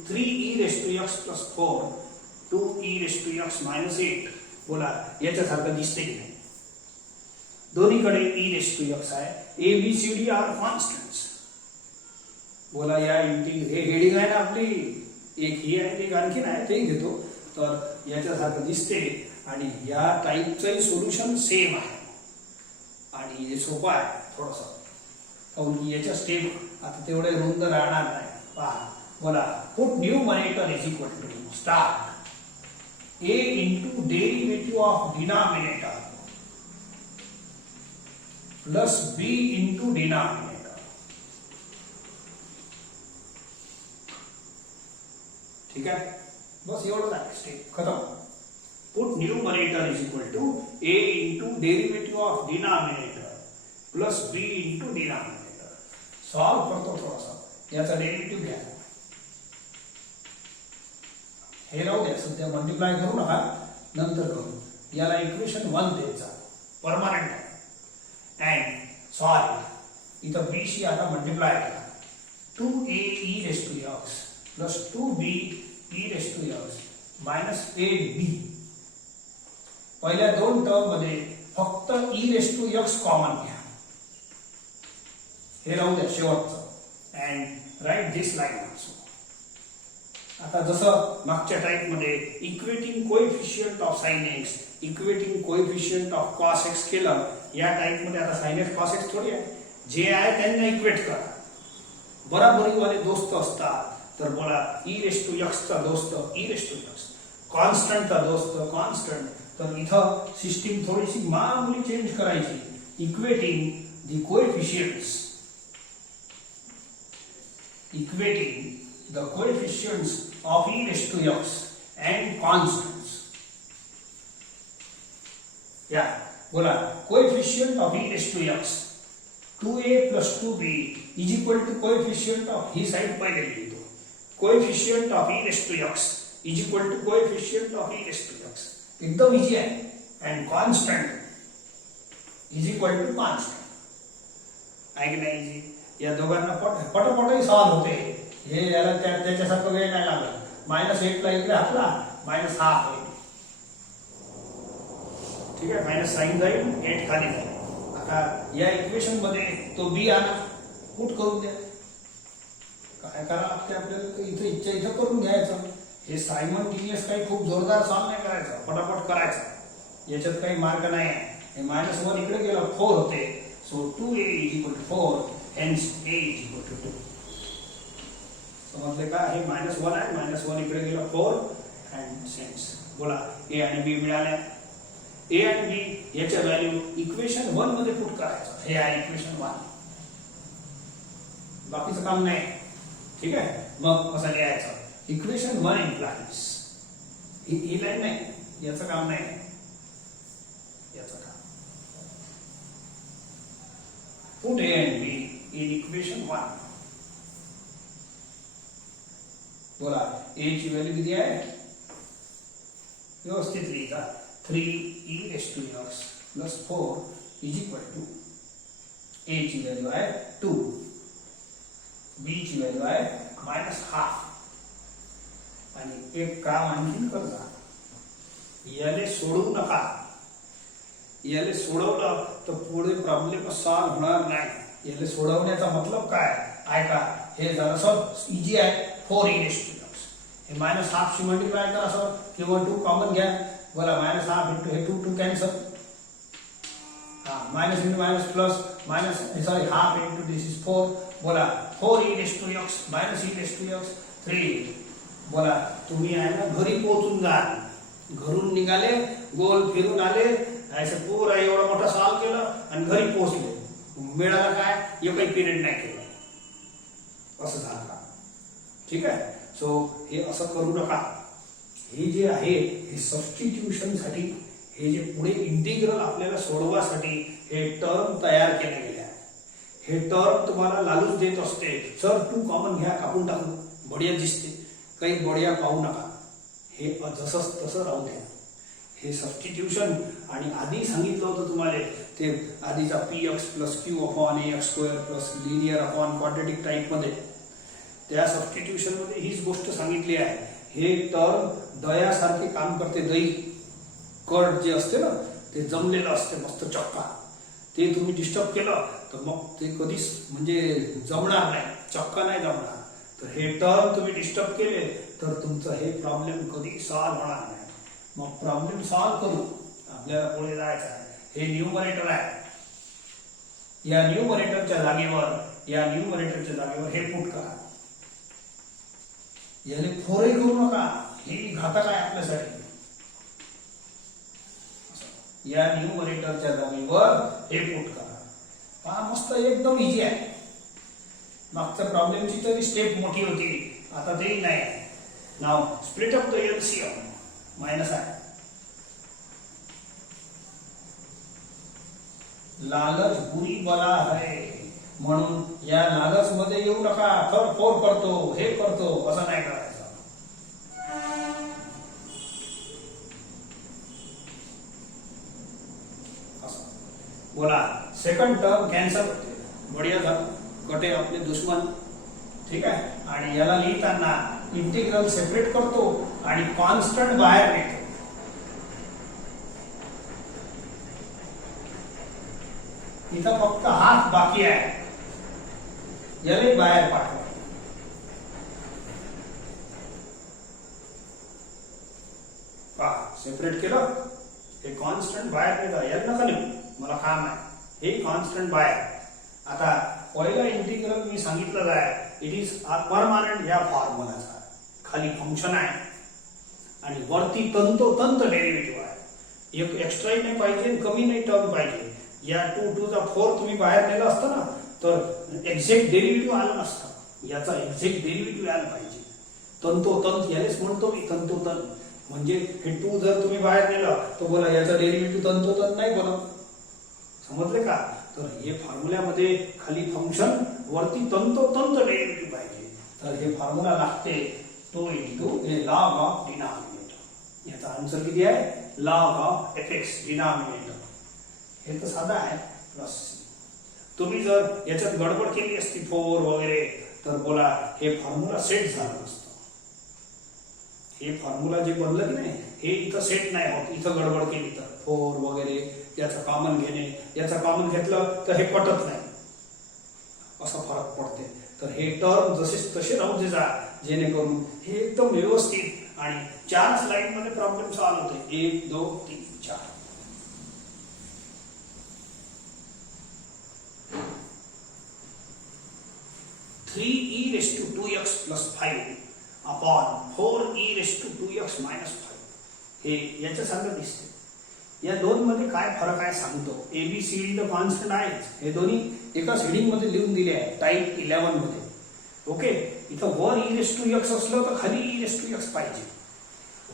3e raised to x plus 4 2e raised to x minus 8. बोला याच्यासारखं दिसते की नाही. दोन्हीकडे e raised to x आहे. a b c d are constants. बोला या हे हेडिंग आहे ना आपली, एक ही आहे, एक आणखीन आहे, ते घेतो. तर याच्यासारखं दिसते आणि या टाईपचंही सोल्युशन सेम आहे आणि हे सोपं आहे थोडंसं. काऊन की याच्या स्टेप आता तेवढे रुंद राहणार नाही. पहा, बोला put numerator is equal to start a into derivative of denominator plus b into denominator. ठीक आहे, बस एवढंच आहे, स्टेप खतम. Put numerator is equal to a into derivative of denominator plus b into denominator. Solve करतो थोडासा. याचा डेरिव्हेटिव्ह घ्या. हे राहू द्या, सध्या मल्टिप्लाय करू नका, नंतर करू. याला इक्वेशन 1 द्यायचा, परमनंट आहे. And solve. इथं b शी आता मल्टिप्लाय करा. 2a e raised to x plus 2b e raised to x minus 8b. पहिल्या दोन टर्म मध्ये फक्त e raised to x common घ्या. हे राहू द्या शेवटचं. And write this line also. आता जसं मागच्या टाइप मध्ये equating coefficient of sin x, equating coefficient of cos x केलं, या टाइप मध्ये आता sin x cos x थोडी आहे. जे आहे त्यांना इक्वेट करा. बराबरीवाले दोस्त असतात तर बोला e raised to x चा दोस्त e raised to x, constant चा दोस्त कॉन्स्टंट. तर इथं सिस्टीम थोडीशी मामूली चेंज करायची. Equating the coefficients, equating the coefficients of e raised to x and constants. Yeah, बोला coefficient of e raised to x 2a plus 2b is equal to coefficient of he side पहले लिखो. coefficient of e raised to x is equal to coefficient of e raised to x. एकदम इजी आहे. and constant is equal to constant. आहे की नाही इजी? या दोघांना पटपटही सॉल्व होते. हे याला त्याच्यासारखं वेळ नाही लागला. -8 ला इकडे हातला, -1/2 होईल. ठीक आहे, मायनस साइन जाईल, 8 खाली जाईल. आता या इक्वेशन मध्ये तो बी आणा, पुट करून द्या. काय करा लागते आपल्याला, इथे इच्छा इथं करून घ्यायचं. हे सायमल्टेनियस काही खूप जोरदार सॉल्व नाही करायचं, पटापट करायचं. याच्यात काही मार्क नाही आहे. हे -1 इकडे गेला 4 होते. So 2a = 4. hence a = 2. समजले का? हे -1 आहे, -1 इकडे गेला 4 and hence बोला a आणि b मिळाले. a आणि b याच्या व्हॅल्यू इक्वेशन 1 मध्ये पुट करायचं. हे आहे इक्वेशन 1. बाकीचं काम नाही. ठीक आहे, मग कसं लिहायचं? इक्वेशन 1 implies ही लाईन नाही, याचं काम नाही, याचं काम. Put a and b in equation 1. बोला a ची व्हॅल्यू किती आहे? व्यवस्थित लिहा. 3e raised to x plus 4 is equal to a ची व्हॅल्यू आहे 2, b ची व्हॅल्यू आहे -1/2. आणि एक काम आणखी करा, याले सोडवू नका. याले सोडवलं तर पुढे प्रॉब्लेम सॉल्व होणार नाही. याले सोडवण्याचा मतलब काय? ऐका, हे जरासं इजी आहे. 4e raised to x, हे -1/2 शी मल्टिप्लाय करा सर, किंवा 2 कॉमन घ्या. बोला -1/2 into हे 2 cancel. Minus into minus plus minus, sorry half into this is 4. बोला 4e raised to x -e raised to x 3. बोला तुम्ही आहे ना घरी पोहोचून जा. घरून निघाले, गोल फिरून आले, ऐसे पूरा एवढा मोठा सॉल्व केलं आणि घरी पोहोचले. मिळाला काय? एकही पिरियड नाही केलं, असं झालं का? ठीक आहे. सो हे असं करू नका. हे जे आहे हे सबस्टिट्यूशन साठी, हे जे पुढे इंटिग्रल आपल्याला सोडवासाठी हे टर्म तयार केले गेले आहे. हे टर्म तुम्हाला लालूच देत असते, सर 2 कॉमन घ्या, कापून टाकू, बढिया दिसते, काही बढिया पाहू नका. हे जसं तसं राहू द्या. हे सबस्टिट्यूशन आणि आधी सांगितलं होतं तुम्हाला ते आधीचा px + q upon ax² plus linear upon quadratic type मध्ये, त्या सबस्टिट्यूशन मध्ये हीच गोष्ट सांगितली आहे. हे टर्म दयासारखे काम करते. दही कर्ड जे असते ना, ते जमलेलं असते मस्त चक्का. ते तुम्ही डिस्टर्ब केलं तर मग ते कधीच म्हणजे जमणार नाही, चक्का नाही जमणार. तर हे टर्म तुम्ही डिस्टर्ब केले तर तुमचं हे प्रॉब्लेम कधी सॉल्व होणार नाही. मग प्रॉब्लेम सॉल्व करू, आपल्याला पुढे जायचं आहे. हे न्यूमरेटर आहे. या न्यूमरेटरच्या जागेवर हे पुट करा. याने 4ही करू नका, हे घातक आहे आपल्यासाठी. या न्यूमरेटरच्या जागेवर हे पुट करा. पहा मस्त एकदम इजी आहे. मागच्या प्रॉब्लेमची तरी स्टेप मोठी होती, आता ते नाही. Now split up the LCM minus आहे. लालच बुरी बला है, म्हणून या लालच मध्ये येऊ नका. थर फोर करतो, हे करतो, असं नाही करायचं. बोला सेकंड टर्म कॅन्सल होते. बढिया झालं, कटे आपले दुश्मन. ठीक आहे. आणि याला लिहिताना इंटिग्रल सेपरेट करतो आणि कॉन्स्टंट बाहेर घेतो. इथं फक्त हाफ बाकी आहे, याला बाहेर पाठवा. सेपरेट केलं, हे कॉन्स्टंट बाहेर नेता. यात नका लिहू, मला काम आहे. हे कॉन्स्टंट बाहेर. आता पहिला इंटिग्रल मी सांगितलं आहे, इट इज परमानंट या फॉर्म्युलाचा. खाली फंक्शन आहे आणि वरती तंतोतंत डेरिव्हेटिव्ह आहे. एक एक्स्ट्राही नाही पाहिजे, कमी नाही टर्म पाहिजे. या 2 to the 4 तुम्ही बाहेर नेलं असतं ना, तर एक्झॅक्ट डेरिव्हेटिव्ह आलं नसतं. याचा एक्झॅक्ट डेरिव्हेटिव्ह आलं पाहिजे. तंतोतंत यानेच म्हणतो मी, तंतोतंत. म्हणजे हे 2 जर तुम्ही बाहेर नेलं तर बोला याचा डेरिव्हेटिव्ह तंतोतंत नाही बनत. समजले का? तर हे फॉर्म्युल्यामध्ये खाली फंक्शन, वरती तंतोतंत डेरिव्हेटिव्ह पाहिजे. तर हे फॉर्म्युला लागते 2 into log of denominator. याचा आन्सर किती आहे? log of fx denominator. हे तर साधा आहे, प्लस. तुम्ही जर याच्यात गडबड केली असती 4 वगैरे, तर बोला हे फॉर्म्युला सेट झालं नसतं. हे फॉर्म्युला जे बनलं की नाही, हे इथं सेट नाही होत. इथं गडबड केली तर 4 वगैरे, याचं कॉमन घेणे, याचं कॉमन घेतलं तर हे पटत नाही, असा फरक पडते. तर हे टर्म जसे तसे राहू दे जा, जेणेकरून हे एकदम व्यवस्थित. आणि 4 स्लाइड मध्ये प्रॉब्लेम सॉल्व्ह होते. 1 2 3 4. Three e raised to 2x plus 5 upon 4e raised to 2x minus 5. हे याच्यासारखं दिसते. या दोन मध्ये काय फरक आहे सांगतो. एबीसीडी तर कॉन्स्टंट आहेच. हे दोन्ही एकाच हेडिंग मध्ये लिहून दिले आहे, टाइप 11 मध्ये. ओके. इथं वर e raised to x असलं तर खाली e raised to x पाहिजे.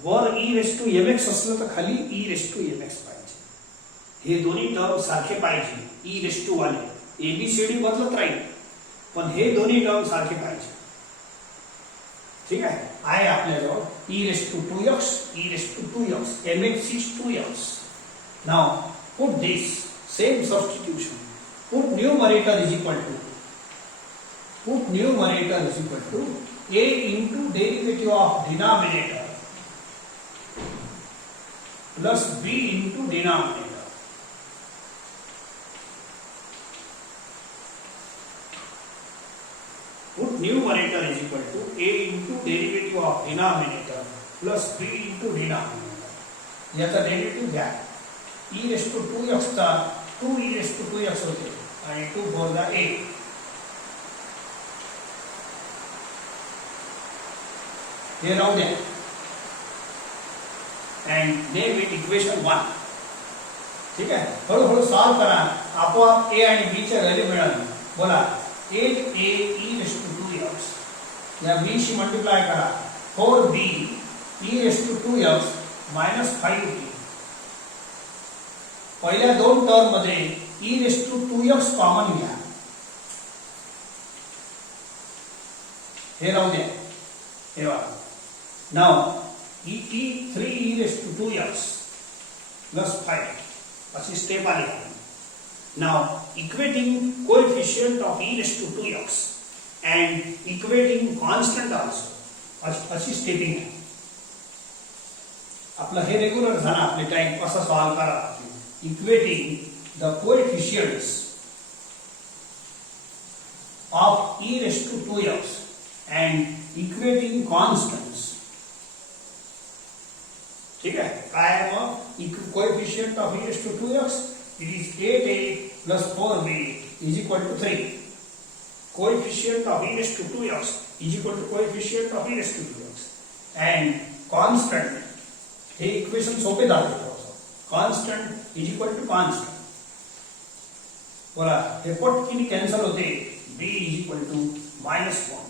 वर e raised to mx असलं तर खाली e raised to mx पाहिजे. हे दोन्ही टर्म सारखे पाहिजे, e raised to वाले. एबीसीडी बदलत राहील, पण हे दोन्ही टर्म सारखे पाहिजे. ठीक आहे आपल्याजवळ e raised to 2x, e raised to 2x, mx is 2x. Now put this same substitution. Put numerator is equal to a into derivative of denominator plus b into denominator. Put numerator is equal to a into derivative of denominator plus b into denominator. याचा डेरिव्हेटिव्ह घ्या. e raised to 2x चा 2e raised to 2x होते आणि 2 4 दा 8. हे राहू द्या. and name it equation 1. ठीक आहे. हळूहळू सॉल्व करा, आपोआप a आणि b च्या व्हॅल्यू मिळाली. बोला 8a e raised to 2x या b शी मल्टिप्लाय करा. 4b e raised to 2x minus 5b. पहिल्या दोन टर्म मध्ये e raised to 2x common घ्या. हे राहू द्या. हे बघा. Now 3e raised to 2x plus 5 अशी स्टेप आली. Now equating coefficient of e raised to 2x and equating constant also. अशी स्टेपिंग आहे. आपलं हे रेग्युलर झालं. आपले टाइम असा सॉल्व करा. Equating the coefficients of e raised to 2x and equating constants. ठीक है. काय आहे मग coefficient of e raised to 2x? It is 8a plus 4b is equal to 3. Coefficient of e raised to 2x is equal to coefficient of e raised to 2x and constant. हे इक्वेशन सोपे जाते. Constant is equal to constant. बोला हे पटकन कॅन्सल होते. b इज इक्वल टू -1.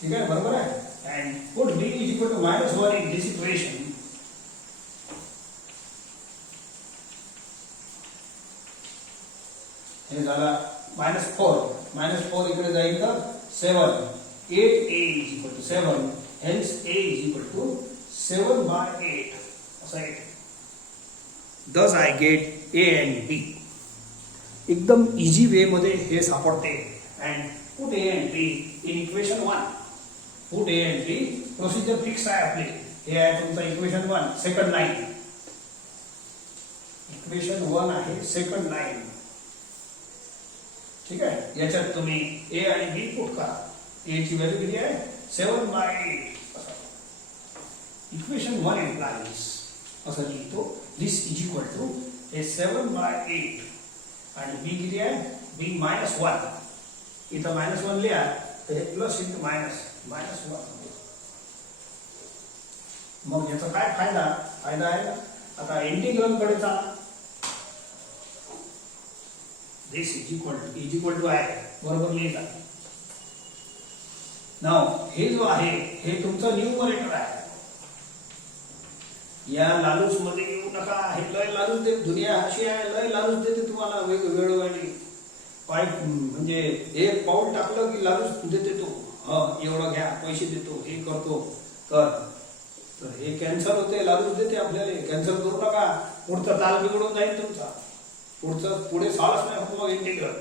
ठीक आहे, बरोबर आहे. and put b is equal to -1 in this equation हे झाला -4 इकडे जाईल तर 7 8a is equal to 7 hence a is equal to 7/8 असं आहे. Thus I get a and b. एकदम इझी वे मध्ये हे सापडते. And put a and b in equation 1. Put a and b procedure fix आहे आपली. हे आहे तुमचं इक्वेशन 1 सेकंड लाईन. इक्वेशन 1 आहे सेकंड लाईन. ठीक आहे. याच्यात तुम्ही a आणि b पुट करा. a ची व्हॅल्यू किती आहे 7/8. इक्वेशन 1 implies असं लिहितो दिस इज इक्वल टू हे 7/8 आणि b किती आहे b -1. इथं -1 लिहा तर हे प्लस इंटू मायनस -1. मग याचा काय फायदा आहे ना. आता इंटिग्रल कडे चला. दिस इज इक्वल टू आहे बरोबर लिहिला. नाव हे जो आहे हे तुमचं न्यूमरेटर आहे. या लालूच मध्ये येऊ नका. हे लय लालूच दे. दुनिया अशी आहे लय लालूच देते तुम्हाला वेळोवेळी. पाय म्हणजे एक पाऊल टाकलं की लालूच देते तो. एवढं घ्या पैसे देतो हे करतो. तर हे कॅन्सल होते लालूच देते आपल्याला. कॅन्सल करू नका. पुढचा ताल बिघडून जाईल तुमचा. पुढे सॉल्व्ह नाही होत. मग इंटिग्रल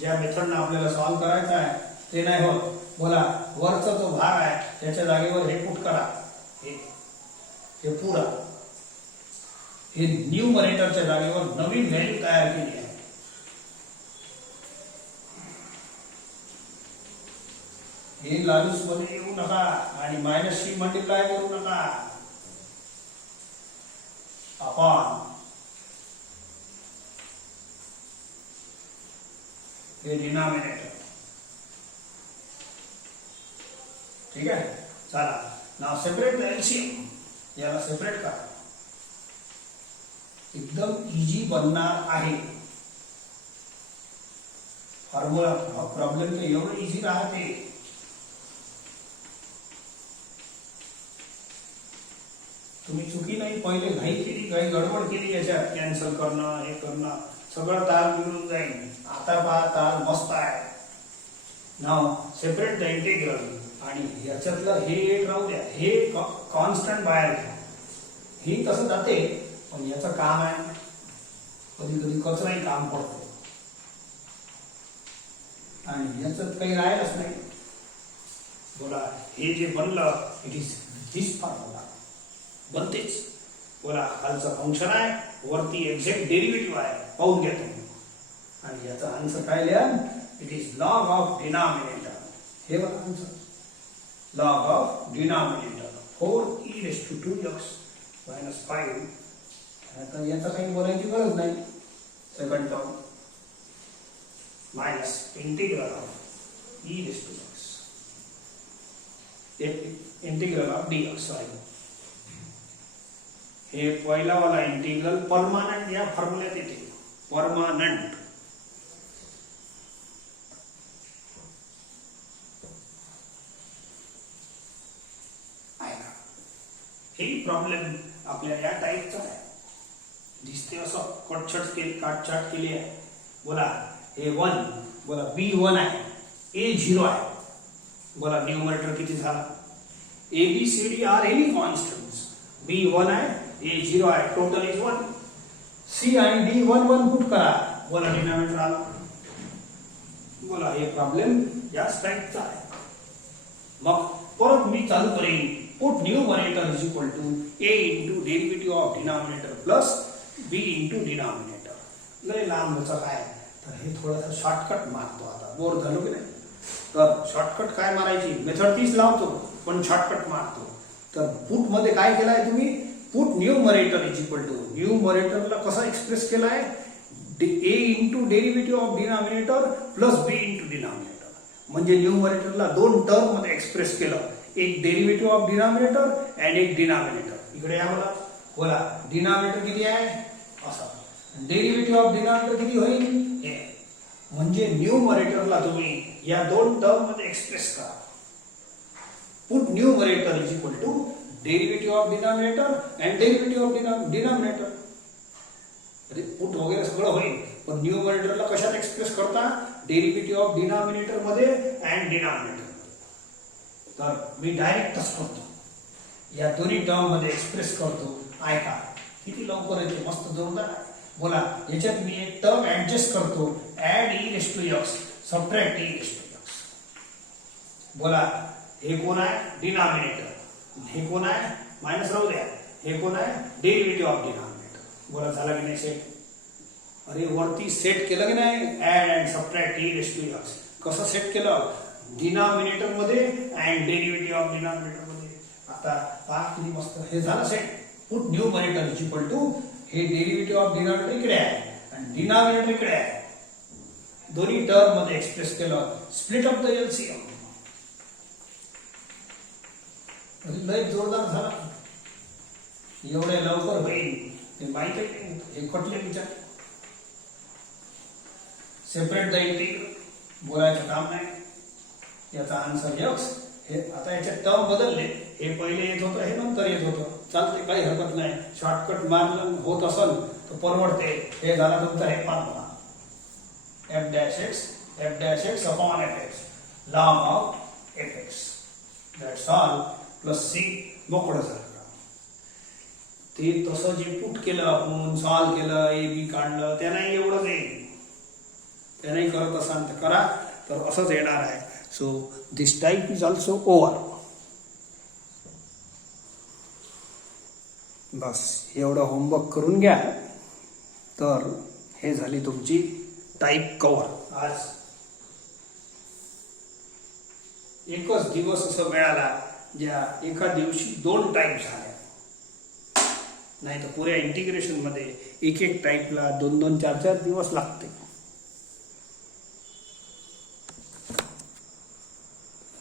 ज्या मेथडनं आपल्याला सॉल्व्ह करायचं आहे ते नाही होत. बोला वरचा जो भाग आहे त्याच्या जागेवर हे पुट करा. हे पुरा हे न्यूमरेटरच्या जागेवर नवीन व्हॅल्यू तयार केली आहे. हे लालूस मध्ये येऊ नका आणि मायनसशी मल्टिप्लाय करू नका. अपॉन हे डिनॉमिनेटर. ठीक आहे. चला नाव सेपरेट द एलसीएम. याला सेपरेट करा. एकदम इजी बनणार आहे. फॉर्म्युला प्रॉब्लेम तर एवढं इझी राहते. तुम्ही चुकी नाही पहिले घाई केली काही गडबड केली. याच्यात कॅन्सल करणं हे करणं सगळं ताल मिळून जाईल. आता पहा ताल मस्त आहे. नाव सेपरेट द इंटिग्रल. आणि याच्यातलं हे एक राहू द्या. हे कॉन्स्टंट बाहेर घ्या. ही तसं जाते पण याचं काम आहे कधी कधी कचराही काम पडतो. आणि याच्यात काही राहिलंच नाही. बोला हे जे बनलं इट इज दिस फॉर्म्युला बनतेच. बोला खालचं फंक्शन आहे वरती एक्झॅक्ट डेरिव्हेटिव्ह आहे. पाहून घ्या तुम्ही. आणि याचा आन्सर काय लिहा it is log of denominator. हे बघा answer log of denominator 4e⁻²x - 5. आता याचा काही बोलायची गरज नाही. Second term minus integral of e⁻x integral of dx. हे पहिला वाला इंटिग्रल परमानंट या फॉर्म्युल्यात येते. परमानंट हे प्रॉब्लेम आपल्या या टाईपचा आहे. दिसते असं काटछाट केली आहे. बोला हे 1 बोला b1 आहे a 0 आहे. बोला न्यूमरेटर किती झाला. a b c d are any constants. b1 आहे a 0 आहे टोटल इज 1. c आणि d 1 1 पुट करा. बोला डिनॉमिनेटर आला. बोला हे प्रॉब्लेम या टाईपचा आहे. मग परत मी चालू करेन. Put numerator is equal to a into derivative of denominator plus b into denominator. लय लांबचं काय तर हे थोडंसं शॉर्टकट मारतो. आता बोर झालो की नाही. तर शॉर्टकट काय मारायची मेथड तीच लावतो पण शॉर्टकट मारतो. तर पुट मध्ये काय केलाय तुम्ही put numerator is equal to न्यूमरेटरला कसं एक्सप्रेस केलाय a into derivative of denominator plus b into denominator. म्हणजे न्यूमरेटरला दोन टर्म मध्ये एक्सप्रेस केलं. एक डेरिव्हेटिव्ह ऑफ डिनॉमिनेटर अँड एक डिनॉमिनेटर. इकडे या मला. बोला डिनॉमिनेटर किती आहे असा. डेरिव्हेटिव्ह ऑफ डिनॉमिनेटर किती होईल हे. म्हणजे न्यूमरेटरला तुम्ही या दोन टर्म मध्ये एक्सप्रेस करा. Put numerator is equal to derivative of denominator and derivative of denominator. Put वगैरे सगळं होईल पण न्यूमरेटरला कशात एक्सप्रेस करता? डेरिव्हेटिव्ह ऑफ डिनॉमिनेटर मध्ये अँड डिनॉमिनेटर. तर मी डायरेक्टच करतो, या दोन्ही टर्म मध्ये एक्सप्रेस करतो. ऐका किती लवकर येते, मस्त जोरदार. बोला, याच्यात मी एक टर्म ऍडजस्ट करतो, add e raise to x, subtract e raise to x. बोला, हे कोण आहे? डिनॉमिनेटर. हे कोण आहे? मायनस राहू द्या. हे कोण आहे? Derivative of denominator. बोला, झाला की नाही सेट? अरे वरती सेट केलं की नाही? Add and subtract e raise to x. कसं सेट केलं? डिनॉमिनेटर मध्ये अँड डेरिव्हेटिव्ह ऑफ डिनॉमिनेटर मध्ये. आता पहा किती मस्त हे झालं set. Put numerator is equal to, हे डेरिव्हेटिव्ह ऑफ डिनॉमिनेटर इकडे आहे आणि डिनॉमिनेटर इकडे आहे, दोन्ही टर्म मध्ये एक्सप्रेस केलं. Split of the LCM. लय जोरदार झाला. एवढे लवकर होईल हे माहित आहे. हे कटले विचार. सेपरेट द इंटिग्रल, बोलायचं काम नाही. याचा आन्सर एक्स. हे आता याचे टर्म बदलले, हे पहिले येत होतं, हे नंतर येत होतं. चालते, काही हरकत नाही. शॉर्टकट मार्ग होत असेल तर परवडते. हे झालं तुमचं हे formula, f dash x upon f x, log of f x. That's all. Plus c. मोकळं झालं. ते तसं जे पुट केलं आपण, सॉल्व केलं, ए बी काढलं, त्यालाही एवढंच येईल. त्यालाही करत असाल तर करा, तर असंच येणार आहे. So this type is also over. बस एवढं होमवर्क करून घ्या, तर हे झाली तुमची टाइप कव्हर. आज एकच दिवस असं मिळाला ज्या एका दिवशी 2 टाइप झाल्या. नाही तर पुऱ्या इंटिग्रेशन मध्ये एक टाइपला 2-2, 4-4 दिवस लागते.